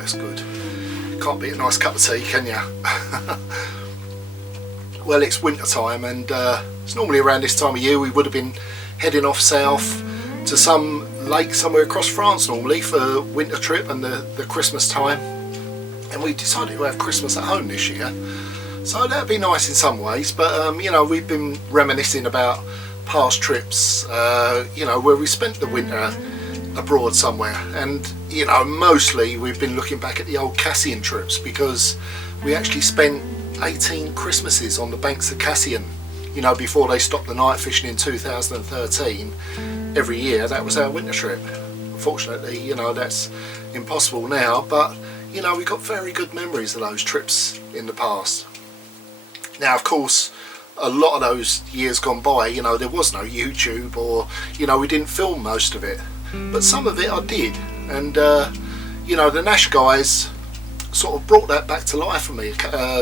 that's good. Can't beat a nice cup of tea, can ya? Well, it's winter time, and it's normally around this time of year we would have been heading off south to some lake somewhere across France normally for winter trip and the Christmas time, and we decided to have Christmas at home this year, so that'd be nice in some ways. But you know, we've been reminiscing about past trips, you know, where we spent the winter abroad somewhere, and you know, mostly we've been looking back at the old Cassien trips, because we actually spent 18 Christmases on the banks of Cassien, you know, before they stopped the night fishing in 2013. Every year that was our winter trip. Unfortunately, you know, that's impossible now, but you know, we got very good memories of those trips in the past. Now, of course, a lot of those years gone by, you know, there was no YouTube, or you know, we didn't film most of it, but some of it I did, and you know, the Nash guys sort of brought that back to life for me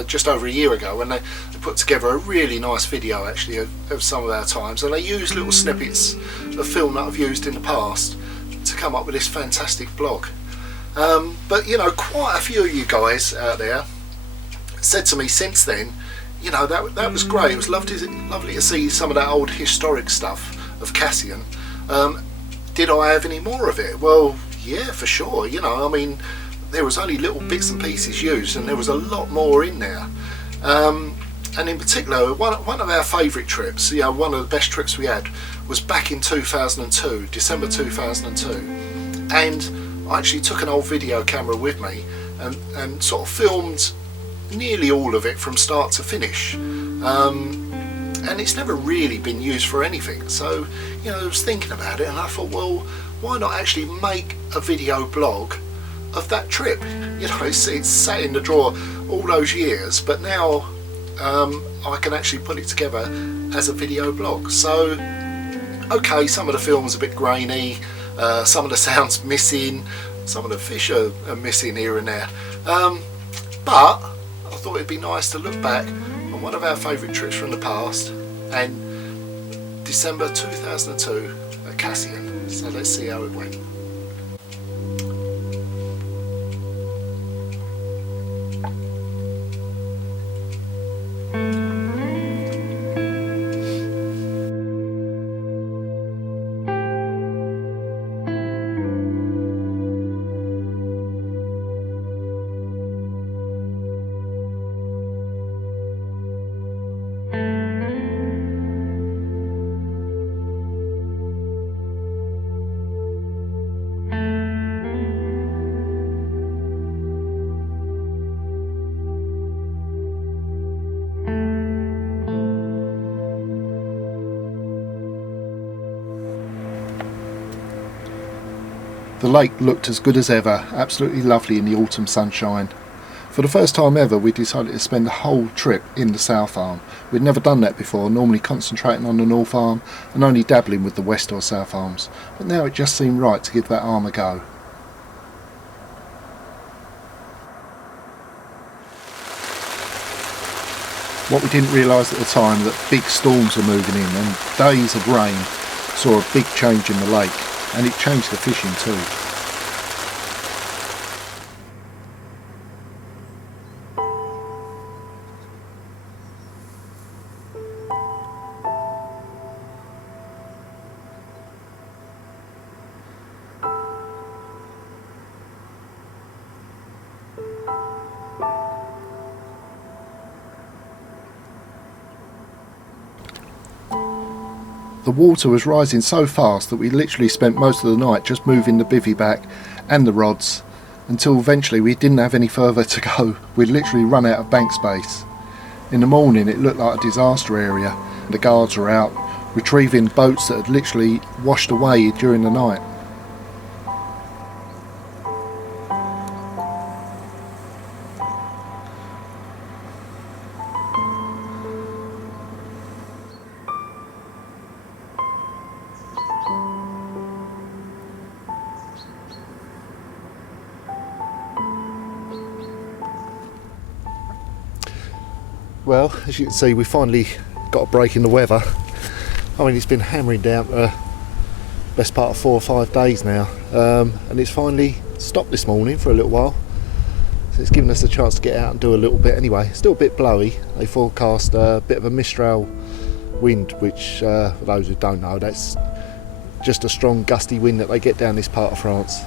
just over a year ago, when they put together a really nice video actually of some of our times, and they used little snippets of film that I've used in the past to come up with this fantastic blog. But you know, quite a few of you guys out there said to me since then, you know, that was great, it was lovely to see some of that old historic stuff of Cassien. Did I have any more of it? Well, yeah, for sure. You know, I mean, there was only little bits and pieces used, and there was a lot more in there. And in particular, one of our favourite trips, you know, one of the best trips we had, was back in 2002, December 2002. And I actually took an old video camera with me and sort of filmed nearly all of it from start to finish. And it's never really been used for anything. So, you know, I was thinking about it, and I thought, well, why not actually make a video blog of that trip? You know, it's sat in the drawer all those years, but now I can actually put it together as a video blog. So, okay, some of the film's a bit grainy, some of the sound's missing, some of the fish are missing here and there, but I thought it'd be nice to look back on one of our favourite trips from the past, and December 2002 at Cassien. So let's see how it went. The lake looked as good as ever, absolutely lovely in the autumn sunshine. For the first time ever, we decided to spend the whole trip in the South Arm. We'd never done that before, normally concentrating on the North Arm and only dabbling with the West or South Arms, but now it just seemed right to give that arm a go. What we didn't realise at the time, that big storms were moving in, and days of rain saw a big change in the lake, and it changed the fishing too. The water was rising so fast that we literally spent most of the night just moving the bivvy back and the rods, until eventually we didn't have any further to go. We'd literally run out of bank space. In the morning it looked like a disaster area. The guards were out retrieving boats that had literally washed away during the night. Well, as you can see, we finally got a break in the weather. I mean, it's been hammering down the best part of 4 or 5 days now, and it's finally stopped this morning for a little while. it's given us a chance to get out and do a little bit anyway. Still a bit blowy. They forecast a bit of a Mistral wind, which for those who don't know, that's just a strong gusty wind that they get down this part of France.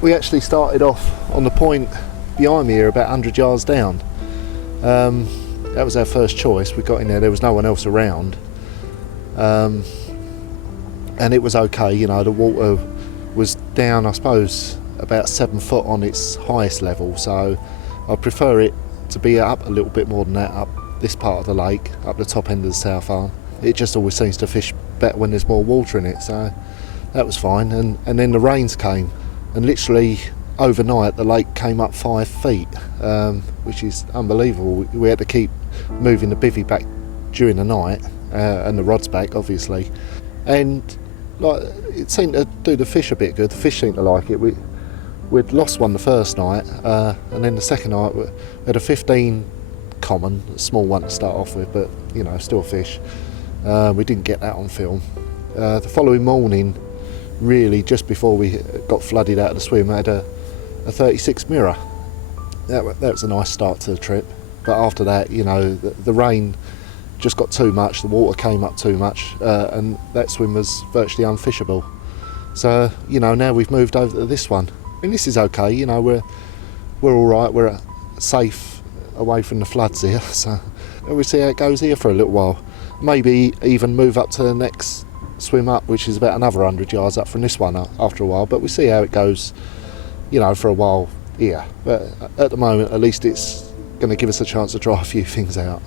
We actually started off on the point behind me here, about 100 yards down. That was our first choice. We got in there was no one else around, and it was okay. You know, the water was down, I suppose, about 7 foot on its highest level, so I prefer it to be up a little bit more than that, up this part of the lake, up the top end of the south arm. It just always seems to fish better when there's more water in it, so that was fine. And then the rains came, and literally overnight the lake came up 5 feet, which is unbelievable. We had to keep moving the bivvy back during the night, and the rods back obviously, and like, it seemed to do the fish a bit good. The fish seemed to like it. We'd lost one the first night, and then the second night we had a 15 common, a small one to start off with, but you know, still a fish. We didn't get that on film. The following morning, really just before we got flooded out of the swim, I had a 36 mirror. That was a nice start to the trip, but after that, you know, the rain just got too much, the water came up too much, and that swim was virtually unfishable. So, you know, now we've moved over to this one. I mean, this is okay, you know, we're all right, we're safe away from the floods here, so we'll see how it goes here for a little while. Maybe even move up to the next swim up, which is about another 100 yards up from this one after a while, but we'll see how it goes, you know, for a while here. But at the moment, at least it's going to give us a chance to try a few things out.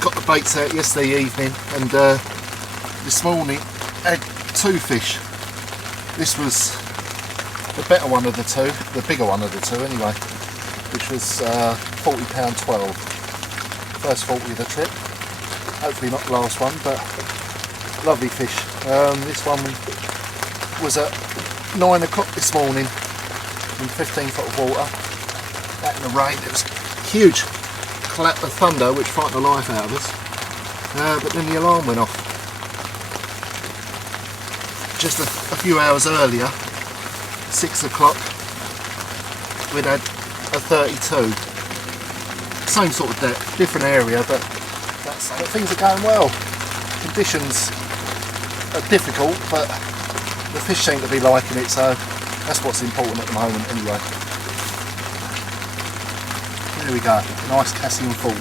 Got the baits out yesterday evening, and this morning had 2 fish. This was the better one of the 2, the bigger one of the 2 anyway, which was £40.12. First 40 of the trip. Hopefully not the last one, but lovely fish. This one was at 9 o'clock this morning in 15 foot of water. That in the rain, it was huge clap of thunder which frightened the life out of us, but then the alarm went off. Just a few hours earlier, 6 o'clock, we'd had a 32. Same sort of depth, different area, but things are going well. Conditions are difficult, but the fish seem to be liking it, so that's what's important at the moment anyway. There we go, nice Cassien 40.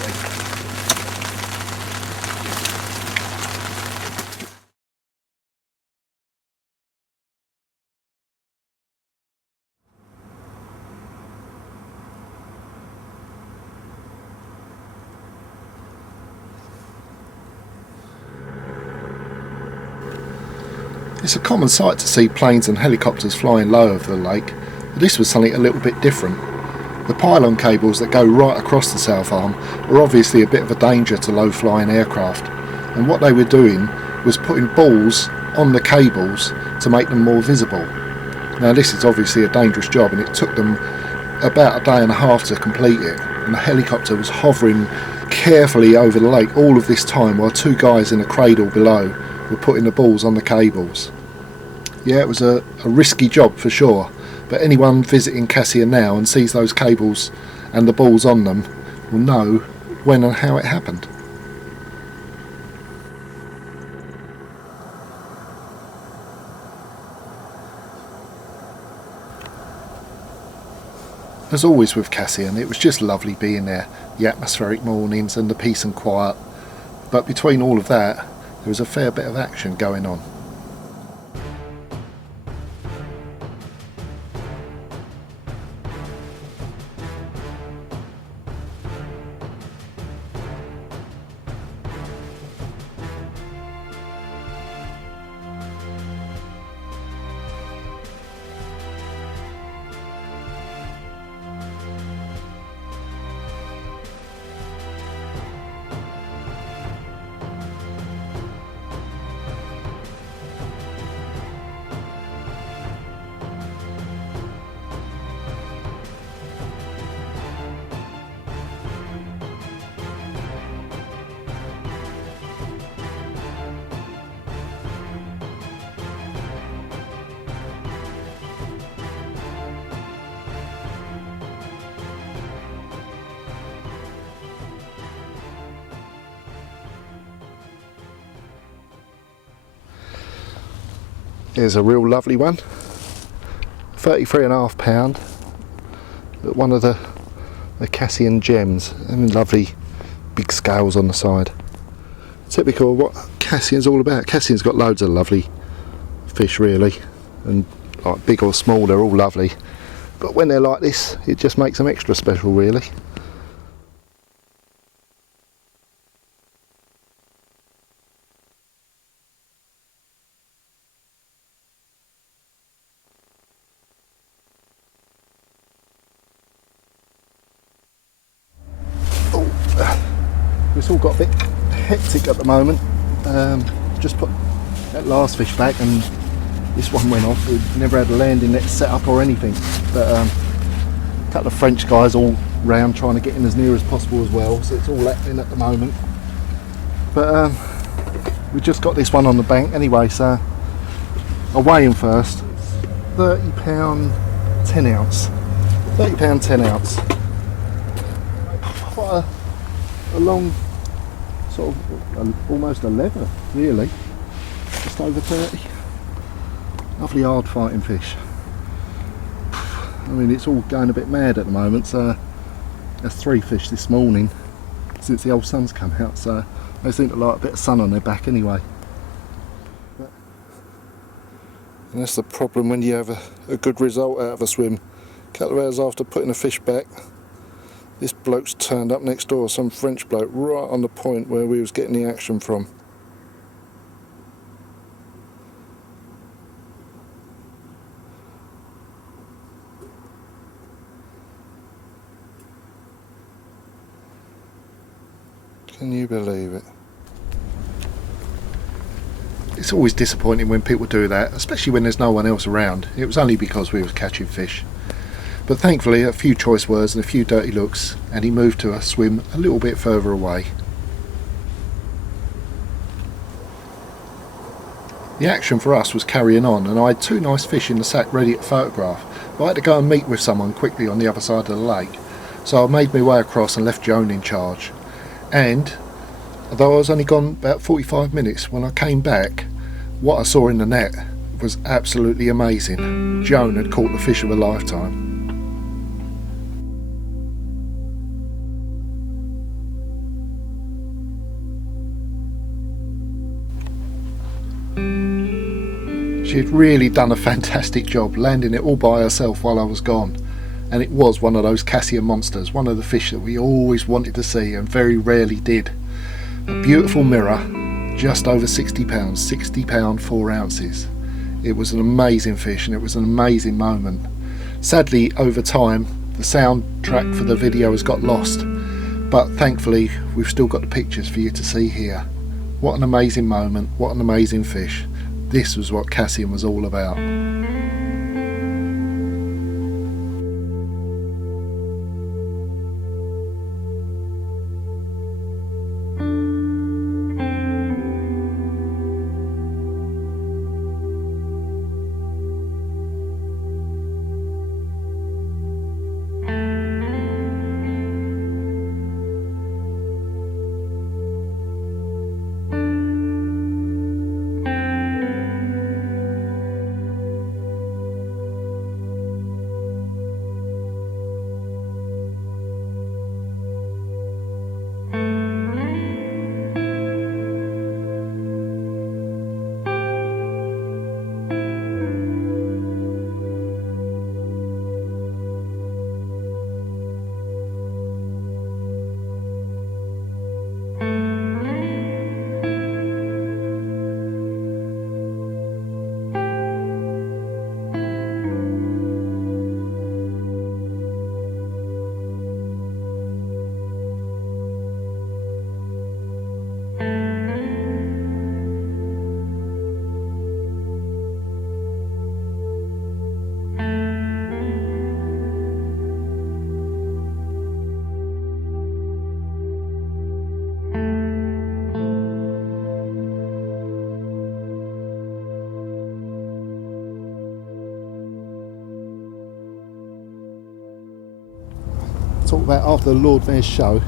It's a common sight to see planes and helicopters flying low over the lake, but this was something a little bit different. The pylon cables that go right across the south arm are obviously a bit of a danger to low flying aircraft, and what they were doing was putting balls on the cables to make them more visible. Now this is obviously a dangerous job, and it took them about a day and a half to complete it, and the helicopter was hovering carefully over the lake all of this time while 2 guys in a cradle below were putting the balls on the cables. Yeah, it was a risky job for sure, but anyone visiting Cassien now and sees those cables and the balls on them will know when and how it happened. As always with Cassien, it was just lovely being there, the atmospheric mornings and the peace and quiet, but between all of that there was a fair bit of action going on. Here's a real lovely one, 33.5 pound, but one of the Cassien gems, and lovely big scales on the side. Typical of what Cassien's all about. Cassien's got loads of lovely fish really, and like big or small they're all lovely, but when they're like this it just makes them extra special really. It's all got a bit hectic at the moment. Just put that last fish back and this one went off. We never had a landing net set up or anything, but a couple of French guys all round trying to get in as near as possible as well, so it's all happening at the moment. But we just got this one on the bank anyway, so I'll weigh him first. £30 10 ounce. £30 10 ounce. Quite a long, sort of almost a leather really, just over 30. Lovely hard fighting fish. I mean, it's all going a bit mad at the moment, so there's 3 fish this morning since the old sun's come out, so they seem to like a bit of sun on their back anyway. And that's the problem when you have a good result out of a swim. A couple of hours after putting a fish back, this bloke's turned up next door, some French bloke, right on the point where we was getting the action from. Can you believe it? It's always disappointing when people do that, especially when there's no one else around. It was only because we was catching fish. But thankfully a few choice words and a few dirty looks and he moved to a swim a little bit further away. The action for us was carrying on, and I had 2 nice fish in the sack ready to photograph, but I had to go and meet with someone quickly on the other side of the lake, so I made my way across and left Joan in charge. And although I was only gone about 45 minutes, when I came back, what I saw in the net was absolutely amazing. Joan had caught the fish of a lifetime. She had really done a fantastic job landing it all by herself while I was gone, and it was one of those Cassien monsters, one of the fish that we always wanted to see and very rarely did. A beautiful mirror, just over £60, £60 4 ounces. It was an amazing fish and it was an amazing moment. Sadly, over time the soundtrack for the video has got lost, but thankfully we've still got the pictures for you to see here. What an amazing moment, what an amazing fish. This was what Cassien was all about. Talk about after the Lord Mayor's show.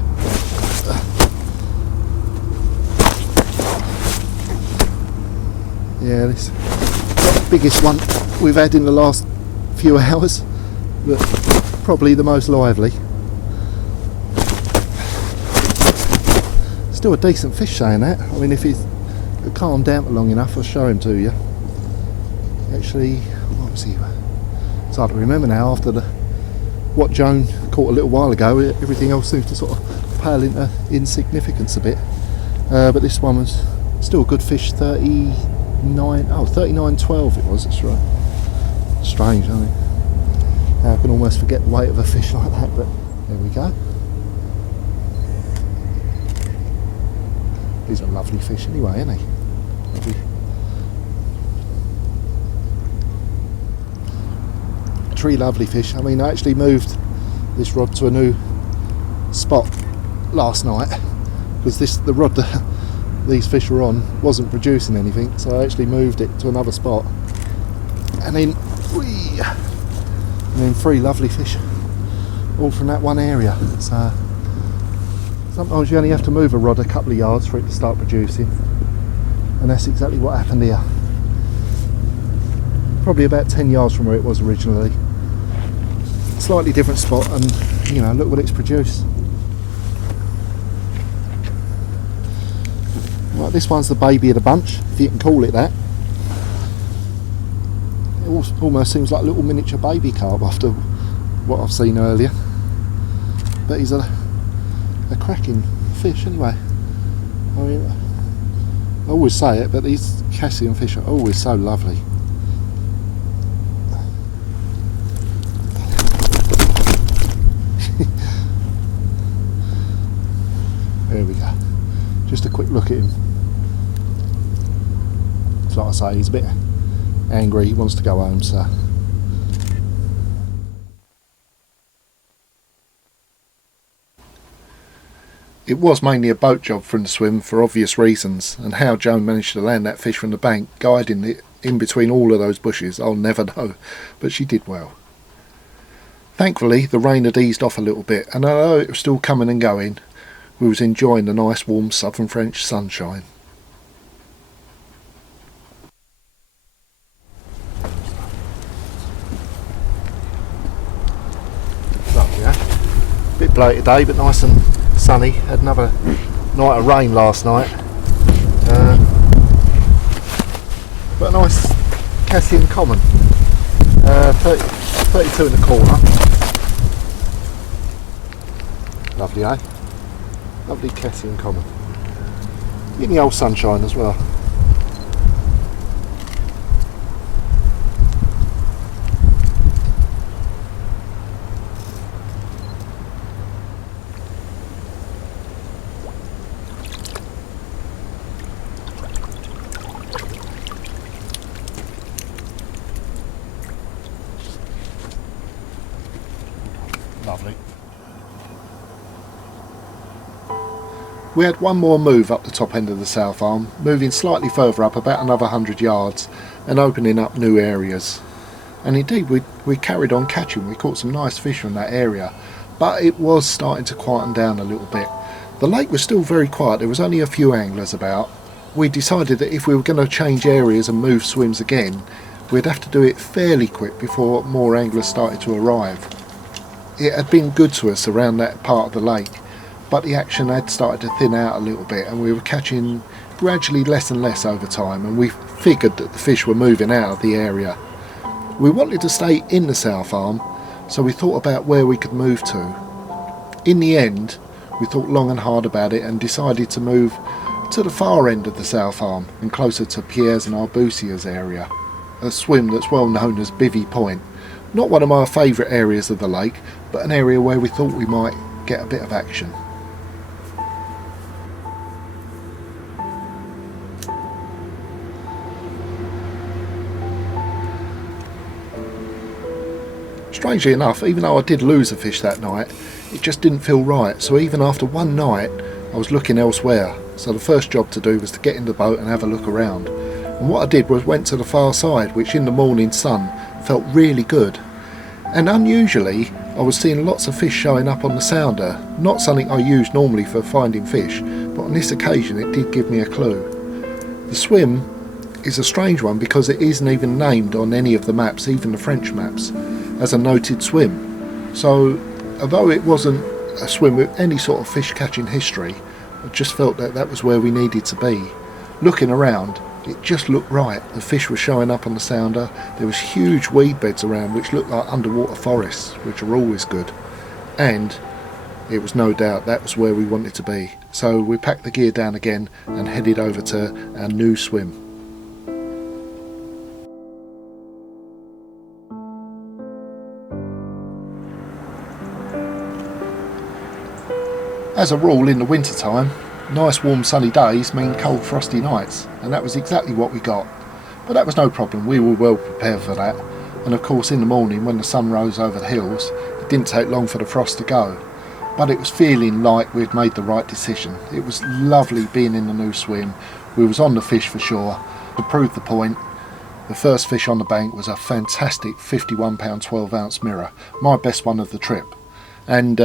Yeah, this biggest one we've had in the last few hours, but probably the most lively. Still a decent fish saying that. I mean, if he's calmed down for long enough, I'll show him to you. Actually, what was he? It's hard to remember now. After what Joan caught a little while ago, everything else seems to sort of pale into insignificance a bit. But this one was still a good fish. 39.12 it was. That's right. Strange, isn't it? I can almost forget the weight of a fish like that. But there we go. He's a lovely fish anyway, isn't he? Lovely. Three lovely fish. I mean, I actually moved this rod to a new spot last night because the rod that these fish were on wasn't producing anything, so I actually moved it to another spot, and then three lovely fish, all from that one area. So sometimes you only have to move a rod a couple of yards for it to start producing, and that's exactly what happened here. Probably about 10 yards from where it was originally. Slightly different spot, and you know, look what it's produced. Right, this one's the baby of the bunch, if you can call it that. It almost seems like a little miniature baby carp after what I've seen earlier, but he's a cracking fish anyway. I mean, I always say it, but these Cassien fish are always so lovely. There we go. Just a quick look at him. So like I say, he's a bit angry, he wants to go home, so. It was mainly a boat job from the swim for obvious reasons, and how Joan managed to land that fish from the bank, guiding it in between all of those bushes, I'll never know, but she did well. Thankfully, the rain had eased off a little bit, and although it was still coming and going, we was enjoying the nice warm southern French sunshine. Lovely, eh? Bit blowy today, but nice and sunny. Had another night of rain last night. But a nice Cassien common. 32 in the corner. Lovely, eh? Lovely Cassien common. In the old sunshine as well. Lovely. We had one more move up the top end of the south arm, moving slightly further up about another 100 yards and opening up new areas. And indeed we carried on catching. We caught some nice fish from that area, but it was starting to quieten down a little bit. The lake was still very quiet, there was only a few anglers about. We decided that if we were going to change areas and move swims again, we'd have to do it fairly quick before more anglers started to arrive. It had been good to us around that part of the lake, but the action had started to thin out a little bit, and we were catching gradually less and less over time, and we figured that the fish were moving out of the area. We wanted to stay in the south arm, so we thought about where we could move to. In the end, we thought long and hard about it and decided to move to the far end of the south arm and closer to Pierre's and Arbusia's area, a swim that's well known as Bivy Point. Not one of my favourite areas of the lake, but an area where we thought we might get a bit of action. Strangely enough, even though I did lose a fish that night, it just didn't feel right, so even after one night I was looking elsewhere. So the first job to do was to get in the boat and have a look around. And what I did was went to the far side, which in the morning sun felt really good. And unusually, I was seeing lots of fish showing up on the sounder, not something I use normally for finding fish, but on this occasion it did give me a clue. The swim is a strange one because it isn't even named on any of the maps, even the French maps, as a noted swim. So although it wasn't a swim with any sort of fish catching history, I just felt that that was where we needed to be. Looking around, it just looked right. The fish were showing up on the sounder. There was huge weed beds around which looked like underwater forests, which are always good. And it was no doubt that was where we wanted to be. So we packed the gear down again and headed over to our new swim. As a rule, in the winter time, nice warm sunny days mean cold frosty nights, and that was exactly what we got. But that was no problem, we were well prepared for that. And of course in the morning when the sun rose over the hills, it didn't take long for the frost to go. But it was feeling like we'd made the right decision. It was lovely being in the new swim. We was on the fish for sure. To prove the point, the first fish on the bank was a fantastic 51 pound 12 ounce mirror, my best one of the trip. And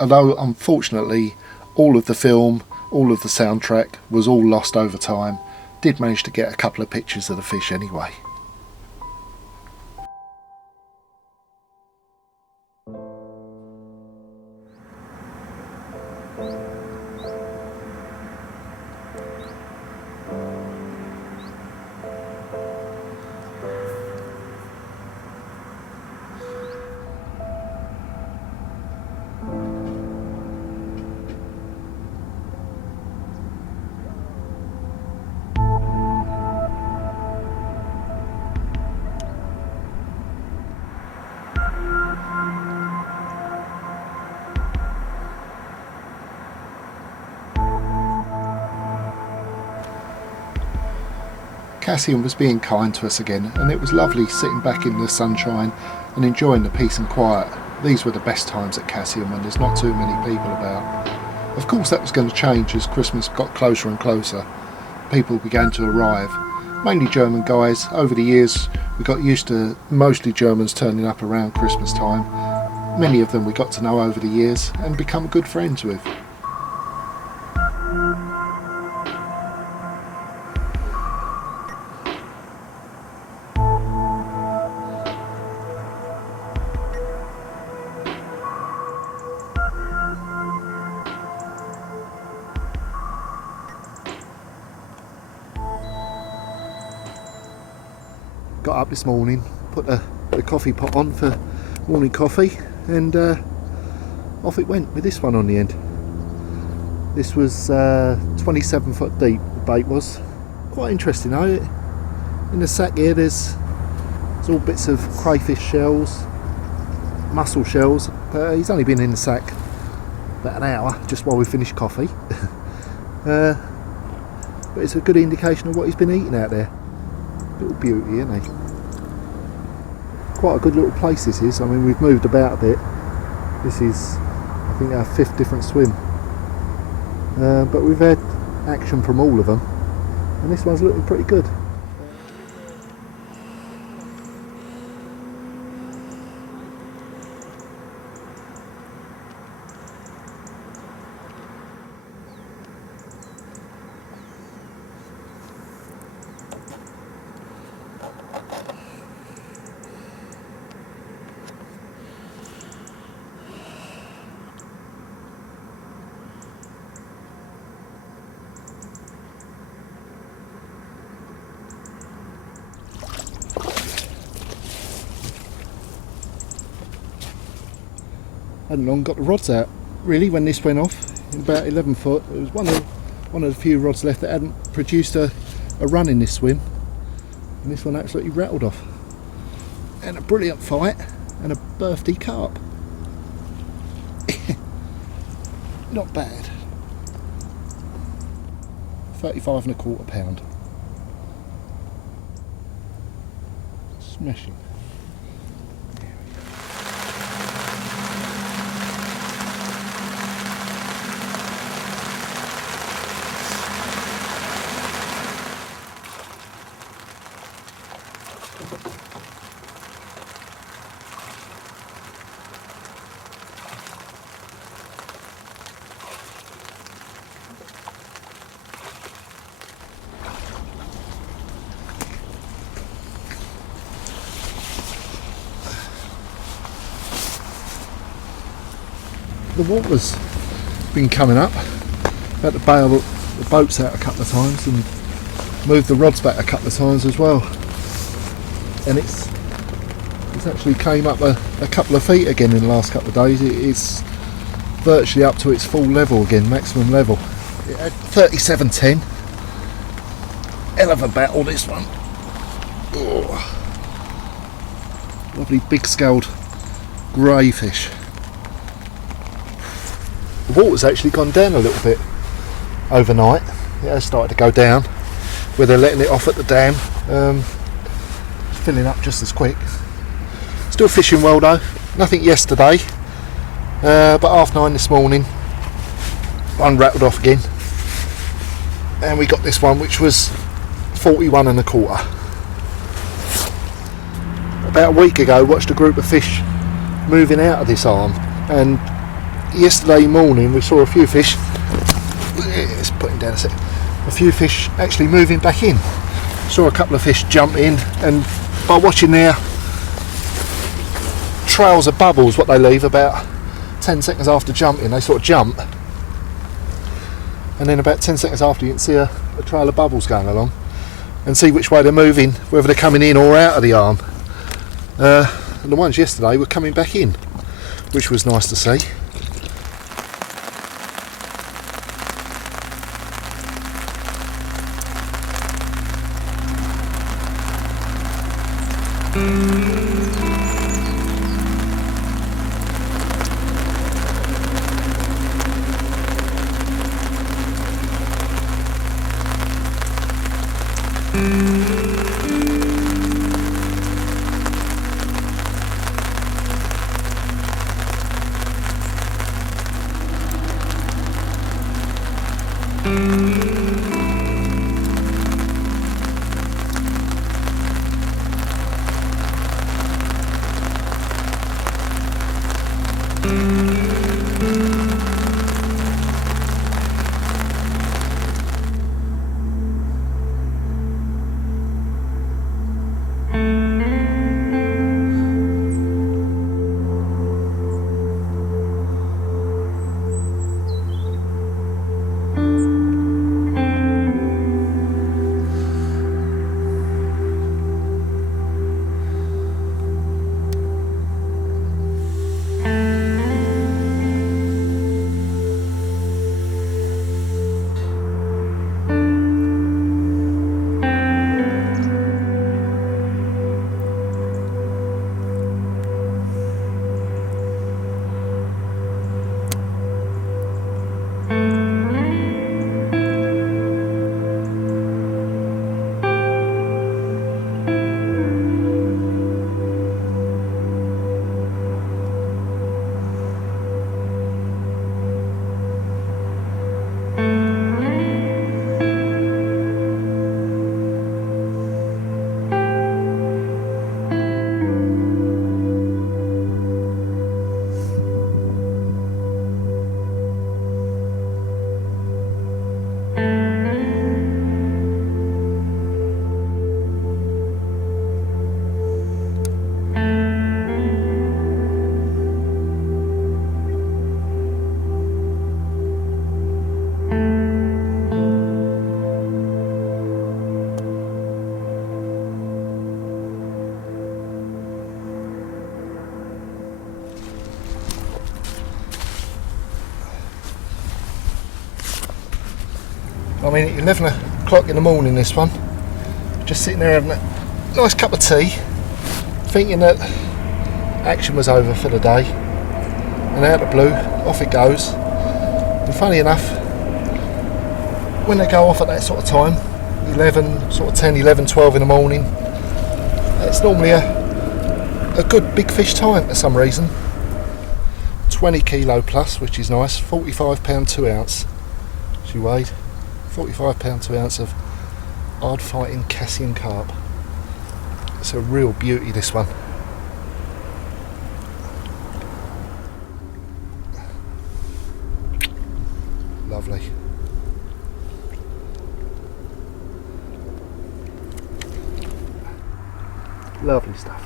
although unfortunately all of the film, all of the soundtrack was all lost over time, did manage to get a couple of pictures of the fish anyway. Cassien was being kind to us again, and it was lovely sitting back in the sunshine and enjoying the peace and quiet. These were the best times at Cassien when there's not too many people about. Of course that was going to change as Christmas got closer and closer. People began to arrive, mainly German guys. Over the years we got used to mostly Germans turning up around Christmas time. Many of them we got to know over the years and become good friends with. Got up this morning, put the coffee pot on for morning coffee, and off it went with this one on the end. This was 27 foot deep, the bait was. Quite interesting though. In the sack here there's all bits of crayfish shells, mussel shells, but he's only been in the sack about an hour just while we finished coffee. But it's a good indication of what he's been eating out there. Little beauty, isn't he? Quite a good little place this is. I mean, we've moved about a bit. This is, I think, our 5th different swim. But we've had action from all of them, and this one's looking pretty good. Hadn't long got the rods out really when this went off in about 11 foot. It was one of the few rods left that hadn't produced a run in this swim, and this one absolutely rattled off. And a brilliant fight and a birthday carp. Not bad. 35.25 pound. Smashing. the water's been coming up. Had to bail the boats out a couple of times and move the rods back a couple of times as well. And it's actually came up a couple of feet again in the last couple of days. It's virtually up to its full level again, maximum level. It had 37.10. Hell of a battle this one. Oh. Lovely big scaled grey fish. The water's actually gone down a little bit overnight. It has started to go down where they're letting it off at the dam. It's filling up just as quick. Still fishing well though. Nothing yesterday, but 9:30 this morning one rattled off again, and we got this one which was 41.25. About a week ago watched a group of fish moving out of this arm, and yesterday morning we saw a few fish, it's putting down a sec, a few fish actually moving back in. Saw a couple of fish jump in, and by watching their trails of bubbles, what they leave about 10 seconds after jumping, they sort of jump, and then about 10 seconds after you can see a trail of bubbles going along and see which way they're moving, whether they're coming in or out of the arm. And the ones yesterday were coming back in, which was nice to see. I mean, at 11 o'clock in the morning this one, just sitting there having a nice cup of tea, thinking that action was over for the day, and out of the blue, off it goes. And funny enough, when they go off at that sort of time, 11, sort of 10, 11, 12 in the morning, it's normally a good big fish time for some reason. 20 kilo plus, which is nice, 45 pound 2 ounce she weighed. 45 pound 2 ounce of hard fighting Cassien carp. It's a real beauty, this one. Lovely. Lovely stuff.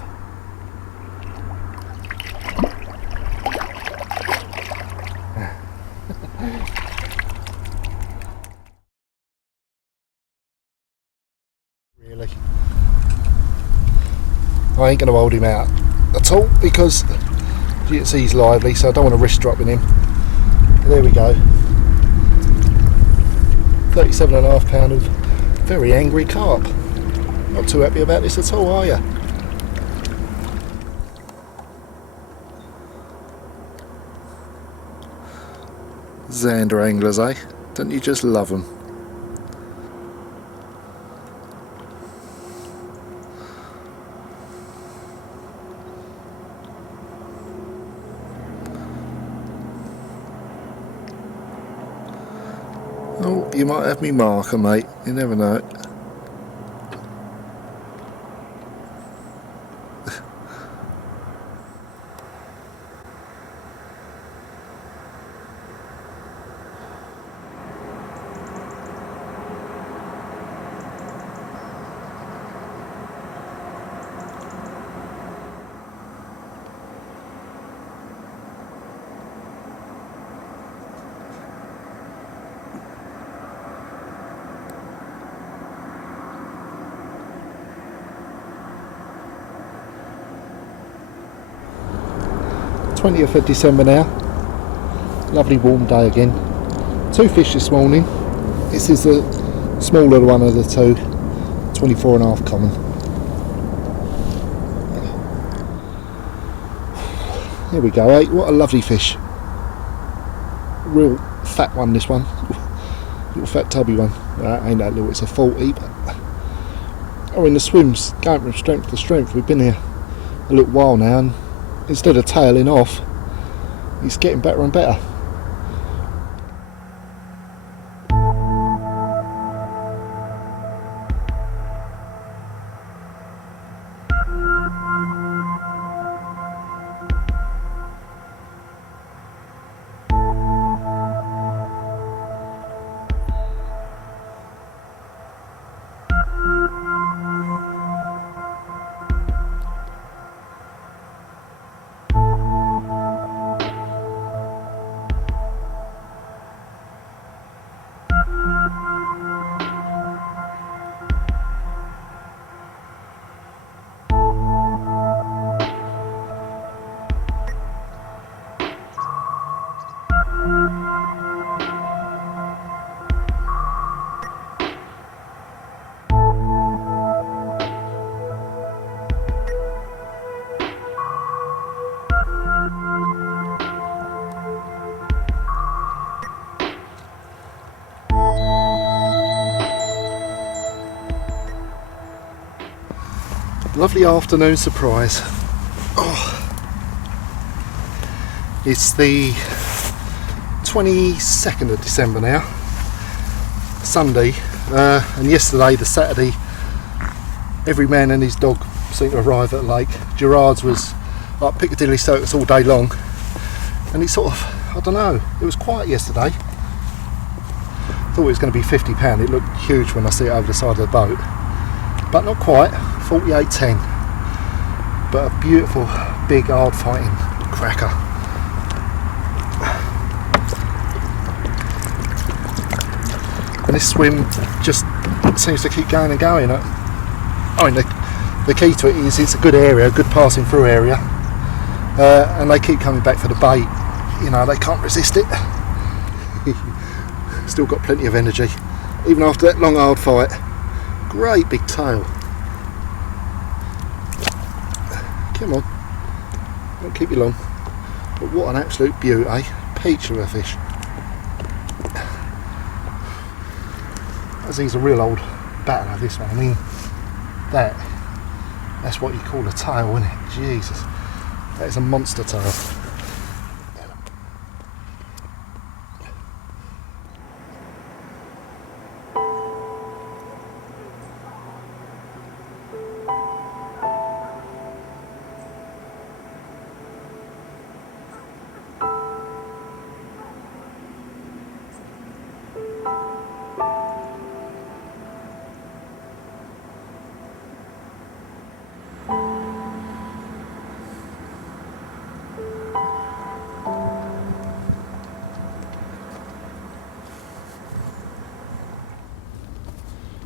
I ain't going to hold him out at all because you can see he's lively, so I don't want to risk dropping him. There we go. 37.5 pound of very angry carp. Not too happy about this at all, are you? Zander anglers, eh? Don't you just love them? Oh, you might have me marker, mate. You never know. th of December now. Lovely warm day again. 2 fish this morning. This is the smaller one of the two. 24.5 common. Here we go, eh? What a lovely fish. Real fat one, this one. Little fat tubby one. Ain't that little, it's a 40. But oh, in the swims, going from strength to strength. We've been here a little while now, and instead of tailing off, he's getting better and better. Lovely afternoon surprise. Oh. It's the 22nd of December now, Sunday, and yesterday, the Saturday, every man and his dog seemed to arrive at the lake. Gerard's was like Piccadilly Circus all day long, and it's sort of, I don't know, it was quiet yesterday. Thought it was going to be £50, it looked huge when I see it over the side of the boat, but not quite. 48.10, but a beautiful big hard fighting cracker. And this swim just seems to keep going and going. I mean, the key to it is it's a good area, a good passing through area, and they keep coming back for the bait. You know, they can't resist it. Still got plenty of energy even after that long hard fight. Great big tail. Come on, won't keep you long. But what an absolute beauty, eh? Peach of a fish. I think it's a real old battler, this one. I mean, that's what you call a tail, isn't it? Jesus, that is a monster tail.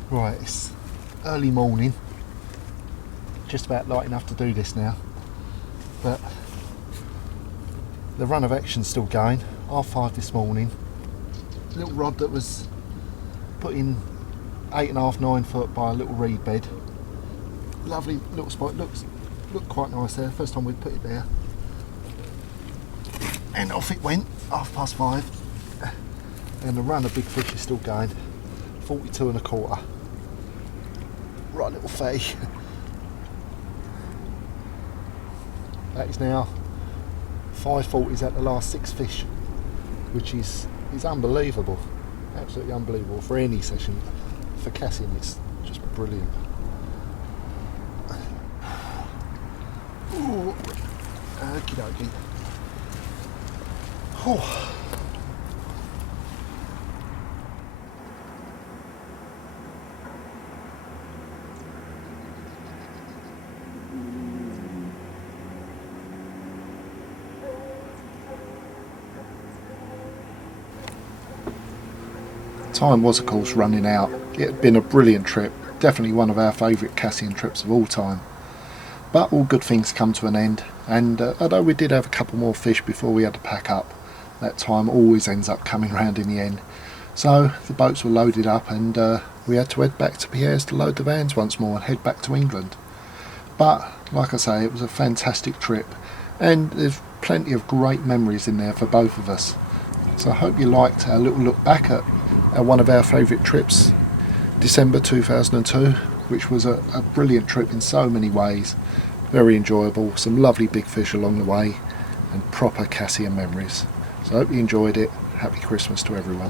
Right, it's early morning. just about light enough to do this now, but the run of action's still going. 5:30 this morning. Little rod that was put in 8.5, 9 foot by a little reed bed. Lovely little spot. Looked quite nice there. First time we put it there. And off it went. 5:30. And the run of big fish is still going. 42 1/4. Right little fee. That is now 5/40s at the last 6 fish, which is unbelievable. Absolutely unbelievable for any session. For Cassien, it's just brilliant. Ooh. Okie dokie. Oh. Time was of course running out. It had been a brilliant trip, definitely one of our favourite Cassien trips of all time. But all good things come to an end, and although we did have a couple more fish before we had to pack up, that time always ends up coming round in the end. So the boats were loaded up and we had to head back to Pierre's to load the vans once more and head back to England. But like I say, it was a fantastic trip, and there's plenty of great memories in there for both of us. So I hope you liked our little look back at one of our favourite trips, December 2002, which was a brilliant trip in so many ways. Very enjoyable, some lovely big fish along the way, and proper Cassien memories. So I hope you enjoyed it. Happy Christmas to everyone.